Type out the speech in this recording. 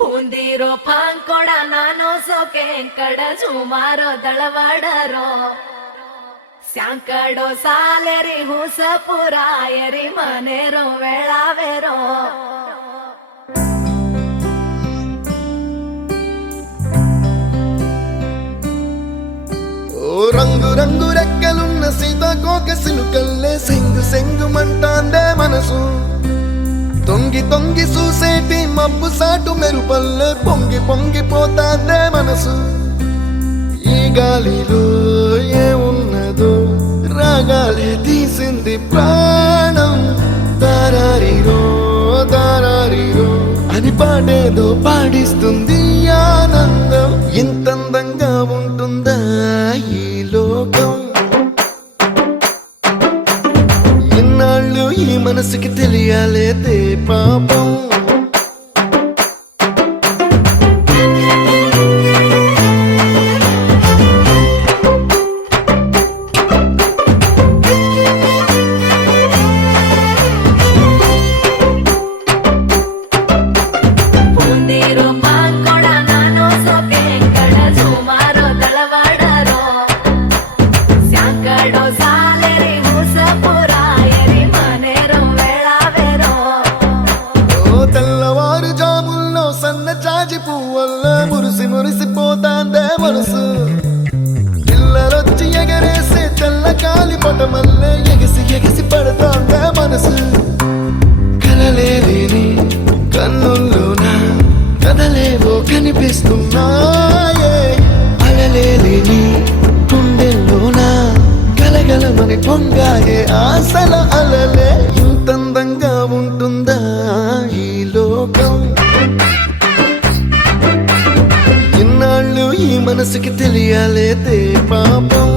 ಪೂಂದಿರೋ ಪಾಂಕೊಡ ನಾನು ಸೋಕೆ ಕಡ ಸುಮಾರೋ ದಳವಾಡರೋ ಸ್ಯಾಂಕಡೋ ಸಾಲೆರಿ ಹುಸ ಪುರಾಯರಿ ಮನೆರೋ ವೇಳಾವೆರೋ రంగు రంగు రెక్కలున్న సీతాకోక సిలుకల్లే సెంగు సెంగు మంటాందే మనసు తొంగి తొంగి చూసేటి మబ్బు సాటు మెరుపల్లే పొంగి పొంగిపోతాందే మనసు ఈ గాలిలో ఏమున్నదో రాగాలే తీసింది ప్రాణం దారారిరో దారారిరో అని పాడేదో పాడిస్తుంది ఆనందం ఇంతందంగా ఉంటుందా ఈ లోకం ఇన్నాళ్ళు ఈ మనసుకి తెలియాలేదే పాపం ಪೂಂದಿರೋ ಪಾಂಕೊಡ ನಾನು ಸೋಕೆ ಕಡ ಸುಮಾರೋ ದಳವಾಡರೋ ಸ್ಯಾಂಕಡೋ ಸಾಲೆರಿ ಹುಸ ಪುರಾಯರಿ ಮನೆರೋ ವೇಳಾವೆರೋ ఓ తెల్లవారు జాముల్లో సన్న జాజి పువ్వల్ల మురిసి మురిసిపోతాందే మనసు పిల్లలొచ్చి ఎగరేసే తెల్ల కాలి పటమల్లే ఎగిసి ఎగిసి పడతాందే మనసు కలలేని కన్నుల్లోన కదలేవో కనిపిస్తున్నాయే అలలేని గుండెల్లోన గలగలమని పొంగాయే ఆశల అలలే ఇంతందంగా ఉంటుందా ఈ లోకం ఇన్నాళ్ళు ఈ మనసుకి తెలియాలేదే పాపం